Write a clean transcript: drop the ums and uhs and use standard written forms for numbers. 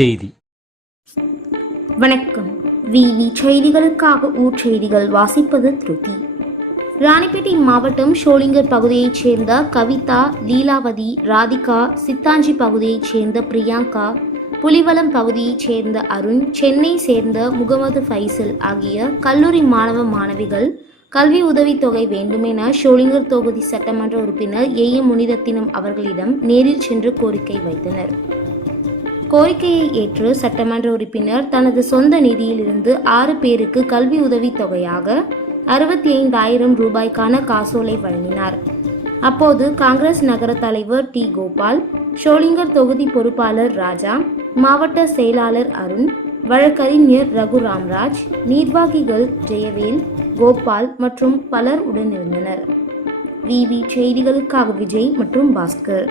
செய்தி. வணக்கம். விவி செய்திகளுக்காக ஊர் செய்திகள் வாசிப்பது திருதி. ராணிப்பேட்டை மாவட்டம் ஷோலிங்கர் பகுதியைச் சேர்ந்த கவிதா, லீலாவதி, ராதிகா, சித்தாஞ்சி பகுதியைச் சேர்ந்த பிரியங்கா, புலிவலம் பகுதியைச் சேர்ந்த அருண், சென்னை சேர்ந்த முகமது ஃபைசல் ஆகிய கல்லூரி மாணவ மாணவிகள் கல்வி உதவித்தொகை வேண்டுமென ஷோலிங்கர் தொகுதி சட்டமன்ற உறுப்பினர் ஏஎம் முனிரத்தினம் அவர்களிடம் நேரில் சென்று கோரிக்கை வைத்தனர். கோரிக்கையை ஏற்று சட்டமன்ற உறுப்பினர் தனது சொந்த நிதியிலிருந்து 6 பேருக்கு கல்வி உதவித்தொகையாக 65,000 ரூபாய்க்கான காசோலை வழங்கினார். அப்போது காங்கிரஸ் நகர தலைவர் டி. கோபால், ஷோலிங்கர் தொகுதி பொறுப்பாளர் ராஜா, மாவட்ட செயலாளர் அருண், வழக்கறிஞர் ரகு ராம்ராஜ், நிர்வாகிகள் ஜெயவேல், கோபால் மற்றும் பலர் உடனிருந்தனர். விவி செய்திகளுக்காக விஜய் மற்றும் பாஸ்கர்.